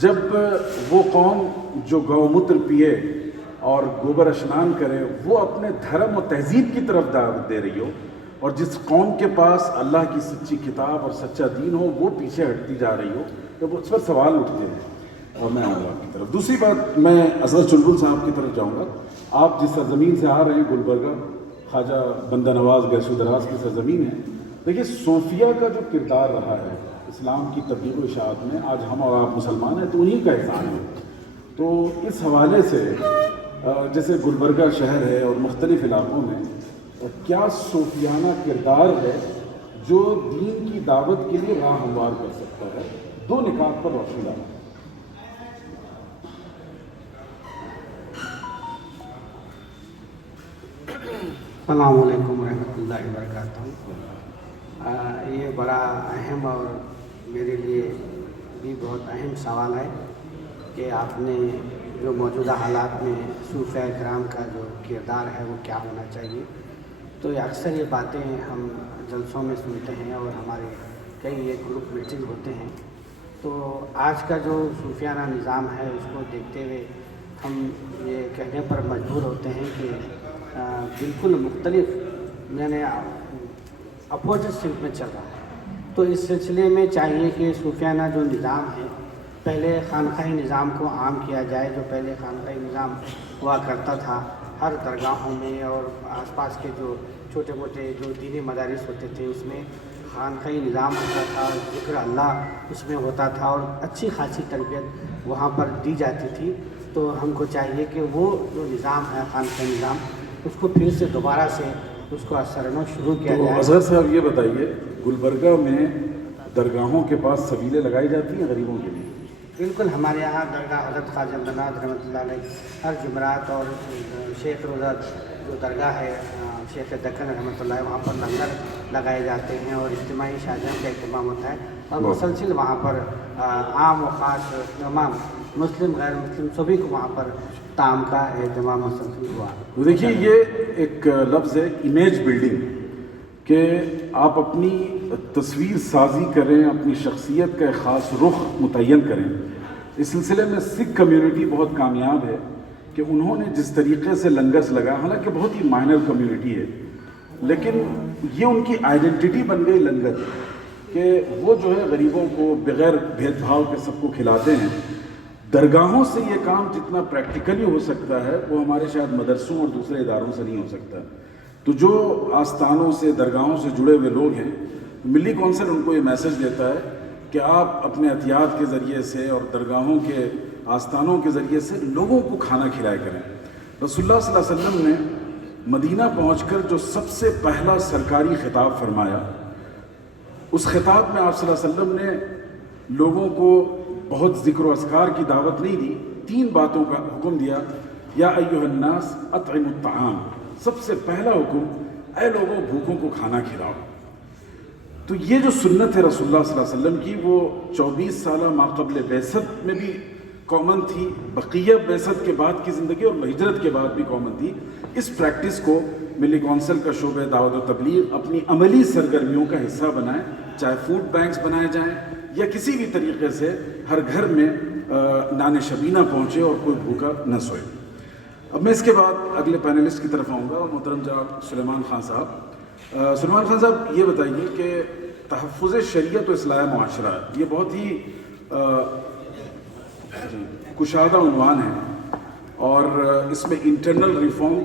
جب وہ قوم جو گوموتر پیے اور گوبر اشنان کرے وہ اپنے دھرم و تہذیب کی طرف دعوت دے رہی ہو، اور جس قوم کے پاس اللہ کی سچی کتاب اور سچا دین ہو وہ پیچھے ہٹتی جا رہی ہو، تو اس پر سوال اٹھتے ہیں۔ اور میں آؤں گا آپ کی طرف۔ دوسری بات، میں اصغر چلبل صاحب کی طرف جاؤں گا۔ آپ جس سرزمین سے آ رہے ہیں، گلبرگہ، خواجہ بندہ نواز گیسو دراز کی سرزمین ہے، دیکھیے صوفیہ کا جو کردار رہا ہے اسلام کی تبلیغ و اشاعت میں، آج ہم اور آپ مسلمان ہیں تو انہی کا احسان ہے۔ تو اس حوالے سے جیسے گلبرگہ شہر ہے اور مختلف علاقوں میں کیا صوفیانہ کردار ہے جو دین کی دعوت کے لیے راہ ہموار کر سکتا ہے؟ دو نکات پر روشنی ڈالیں۔ السلام علیکم ورحمۃ اللہ وبرکاتہ۔ یہ بڑا اہم اور میرے لیے بھی بہت اہم سوال ہے کہ آپ نے جو موجودہ حالات میں صوفیہ کرام کا جو کردار ہے وہ کیا ہونا چاہیے۔ تو اکثر یہ باتیں ہم جلسوں میں سنتے ہیں اور ہمارے کئی یہ گروپ میٹنگ ہوتے ہیں، تو آج کا جو صوفیانہ نظام ہے اس کو دیکھتے ہوئے ہم یہ کہنے پر مجبور ہوتے ہیں کہ بالکل مختلف یعنی اپوزٹ سمت میں چل رہا ہے۔ تو اس سلسلے میں چاہیے کہ صوفیانہ جو نظام ہے پہلے خانقاہی نظام کو عام کیا جائے، جو پہلے خانقاہی نظام ہوا کرتا تھا ہر درگاہوں میں اور آس پاس کے جو چھوٹے موٹے جو دینی مدارس ہوتے تھے اس میں خانقاہی نظام ہوتا تھا، ذکر اللہ اس میں ہوتا تھا اور اچھی خاصی تربیت وہاں پر دی جاتی تھی۔ تو ہم کو چاہیے کہ وہ جو نظام ہے خانقاہی نظام اس کو پھر سے دوبارہ سے اس کو اثرنا شروع کیا جائے۔ تو اظہر صاحب یہ بتائیے، گلبرگہ میں درگاہوں کے پاس سبیلیں لگائی جاتی ہیں غریبوں کے لیے؟ بالکل، ہمارے یہاں درگاہ حضرت خواجہ بندہ رحمۃ اللہ علیہ ہر جمعرات اور شیخ روزہ جو درگاہ ہے شیخ دکن رحمۃ اللہ وہاں پر لنگر لگائے جاتے ہیں اور اجتماعی شادیوں کا اہتمام ہوتا ہے اور مسلسل وہاں پر عام و خاص تمام مسلم غیر مسلم سبھی کو وہاں پر تعام کا اہتمام مسلسل ہوا۔ دیکھیے یہ ایک لفظ ہے امیج بلڈنگ، کہ آپ اپنی تصویر سازی کریں، اپنی شخصیت کا ایک خاص رخ متعین کریں۔ اس سلسلے میں سکھ کمیونٹی بہت کامیاب ہے کہ انہوں نے جس طریقے سے لنگرز لگا، حالانکہ بہت ہی مائنر کمیونٹی ہے لیکن یہ ان کی آئیڈینٹی بن گئی لنگر، کہ وہ جو ہے غریبوں کو بغیر بھید بھاؤ کے سب کو کھلاتے ہیں۔ درگاہوں سے یہ کام جتنا پریکٹیکلی ہو سکتا ہے وہ ہمارے شاید مدرسوں اور دوسرے اداروں سے نہیں ہو سکتا۔ تو جو آستانوں سے درگاہوں سے جڑے ہوئے لوگ ہیں، ملی کونسل ان کو یہ میسج دیتا ہے کہ آپ اپنے عطیات کے ذریعے سے اور درگاہوں کے آستانوں کے ذریعے سے لوگوں کو کھانا کھلایا کریں۔ رسول اللہ صلی اللہ علیہ وسلم نے مدینہ پہنچ کر جو سب سے پہلا سرکاری خطاب فرمایا، اس خطاب میں آپ صلی اللہ علیہ وسلم نے لوگوں کو بہت ذکر و اذکار کی دعوت نہیں دی، 3 باتوں کا حکم دیا۔ یا ایھا الناس اطعموا الطعام، سب سے پہلا حکم، اے لوگوں بھوکوں کو کھانا کھلاؤ۔ تو یہ جو سنت ہے رسول اللہ صلی اللہ علیہ وسلم کی، وہ 24 سالہ ماقبل بعثت میں بھی کامن تھی، بقیہ بعثت کے بعد کی زندگی اور ہجرت کے بعد بھی کامن تھی۔ اس پریکٹس کو ملی کونسل کا شعبہ دعوت و تبلیغ اپنی عملی سرگرمیوں کا حصہ بنائیں، چاہے فوڈ بینکس بنائے جائیں یا کسی بھی طریقے سے ہر گھر میں نان شبینہ پہنچے اور کوئی بھوکا نہ سوئے۔ اب میں اس کے بعد اگلے پینلسٹ کی طرف آؤں گا، محترم جناب سلیمان خان صاحب۔ سلیمان خان صاحب یہ بتائیے کہ تحفظ شریعت و اصلاح معاشرہ یہ بہت ہی کشادہ عنوان ہے اور اس میں انٹرنل ریفارم